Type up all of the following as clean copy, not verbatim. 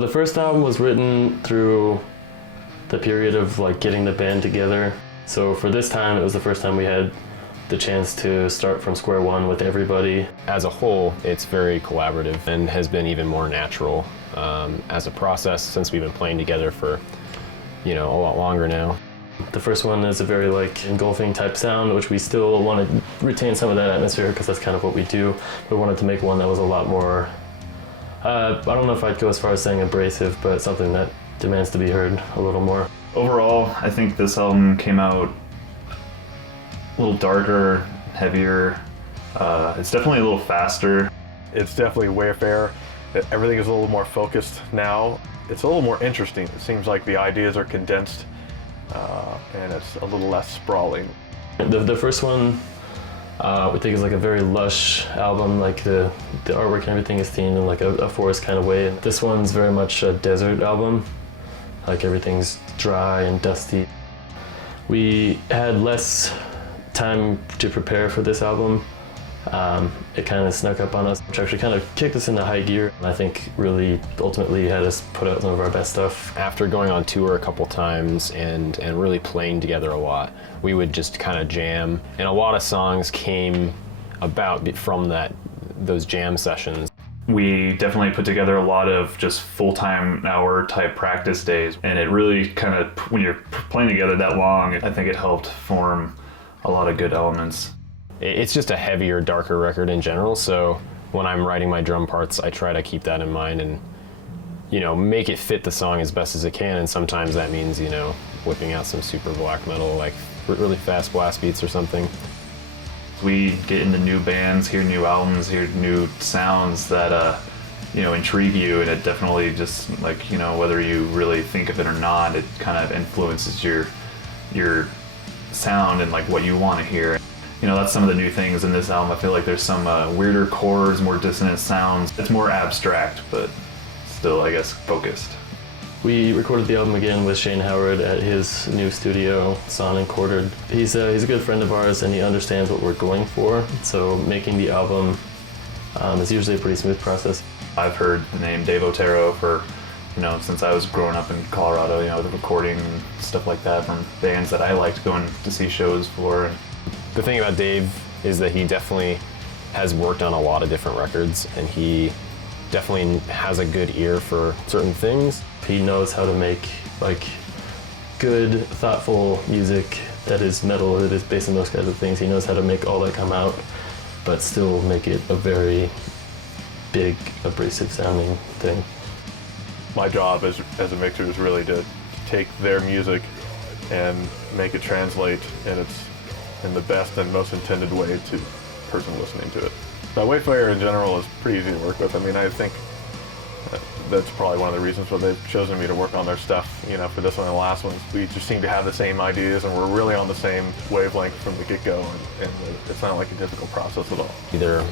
The first album was written through the period of like getting the band together. So for this time, it was the first time we had the chance to start from square one with everybody. As a whole, it's very collaborative and has been even more natural as a process since we've been playing together for, a lot longer now. The first one is a very like engulfing type sound, which we still want to retain some of that atmosphere because that's kind of what we do. We wanted to make one that was a lot more, I don't know if I'd go as far as saying abrasive, but something that demands to be heard a little more. Overall, I think this album came out a little darker, heavier. It's definitely a little faster. It's definitely Wayfarer. Everything is a little more focused now. It's a little more interesting. It seems like the ideas are condensed and it's a little less sprawling. The first one we think is like a very lush album, like the artwork and everything is themed in like a forest kind of way. This one's very much a desert album, like everything's dry and dusty. We had less time to prepare for this album. It kind of snuck up on us, which actually kind of kicked us into high gear. I think really ultimately had us put out some of our best stuff. After going on tour a couple times and really playing together a lot, we would just kind of jam. And a lot of songs came about from those jam sessions. We definitely put together a lot of just full-time hour type practice days. And it really kind of, when you're playing together that long, I think it helped form a lot of good elements. It's just a heavier, darker record in general, so when I'm writing my drum parts, I try to keep that in mind and, make it fit the song as best as it can, and sometimes that means, whipping out some super black metal, like really fast blast beats or something. We get into new bands, hear new albums, hear new sounds that, intrigue you, and it definitely just, whether you really think of it or not, it kind of influences your sound and, what you want to hear. That's some of the new things in this album. I feel like there's some weirder chords, more dissonant sounds. It's more abstract, but still, I guess, focused. We recorded the album again with Shane Howard at his new studio, Son and Quartered. He's a good friend of ours, and he understands what we're going for. So making the album is usually a pretty smooth process. I've heard the name Dave Otero for, since I was growing up in Colorado, the recording and stuff like that from bands that I liked going to see shows for. The thing about Dave is that he definitely has worked on a lot of different records, and he definitely has a good ear for certain things. He knows how to make good, thoughtful music that is metal, that is based on those kinds of things. He knows how to make all that come out, but still make it a very big, abrasive sounding thing. My job as a mixer is really to take their music and make it translate in the best and most intended way to the person listening to it. Wayfarer in general is pretty easy to work with. I think that's probably one of the reasons why they've chosen me to work on their stuff, for this one and the last one. We just seem to have the same ideas, and we're really on the same wavelength from the get-go, and it's not like a difficult process at all. They're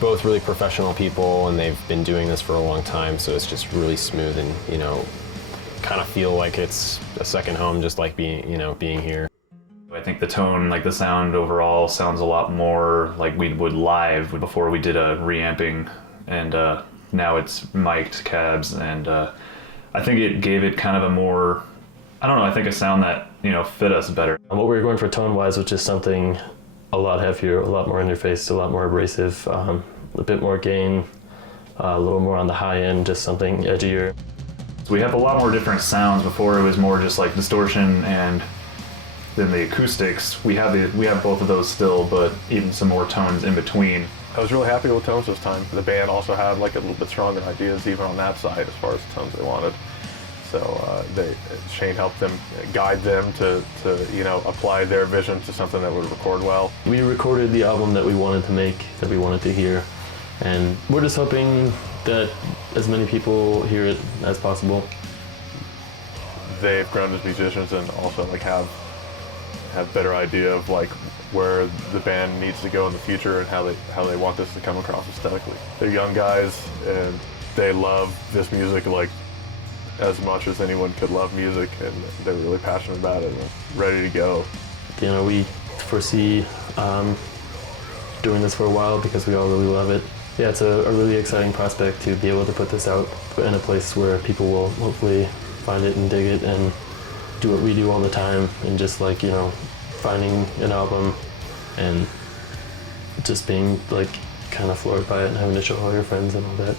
both really professional people, and they've been doing this for a long time, so it's just really smooth and, kind of feel like it's a second home, just like being here. I think the tone, the sound overall sounds a lot more like we would live before we did a reamping, and now it's mic'd cabs, and I think it gave it kind of a more, I think a sound that, fit us better. What we were going for tone-wise was just something a lot heavier, a lot more in your face, a lot more abrasive, a bit more gain, a little more on the high end, just something edgier. We have a lot more different sounds. Before it was more just like distortion, and then the acoustics, we have both of those still, but even some more tones in between. I was really happy with tones this time. The band also had a little bit stronger ideas even on that side as far as the tones they wanted. So Shane helped them, guide them to apply their vision to something that would record well. We recorded the album that we wanted to make, that we wanted to hear, and we're just hoping that as many people hear it as possible. They've grown as musicians and also have better idea of where the band needs to go in the future and how they want this to come across aesthetically. They're young guys and they love this music as much as anyone could love music, and they're really passionate about it and ready to go. We foresee doing this for a while because we all really love it. Yeah, it's a really exciting prospect to be able to put this out in a place where people will hopefully find it and dig it and do what we do all the time, and just like, you know, finding an album and just being like kind of floored by it and having to show all your friends and all that.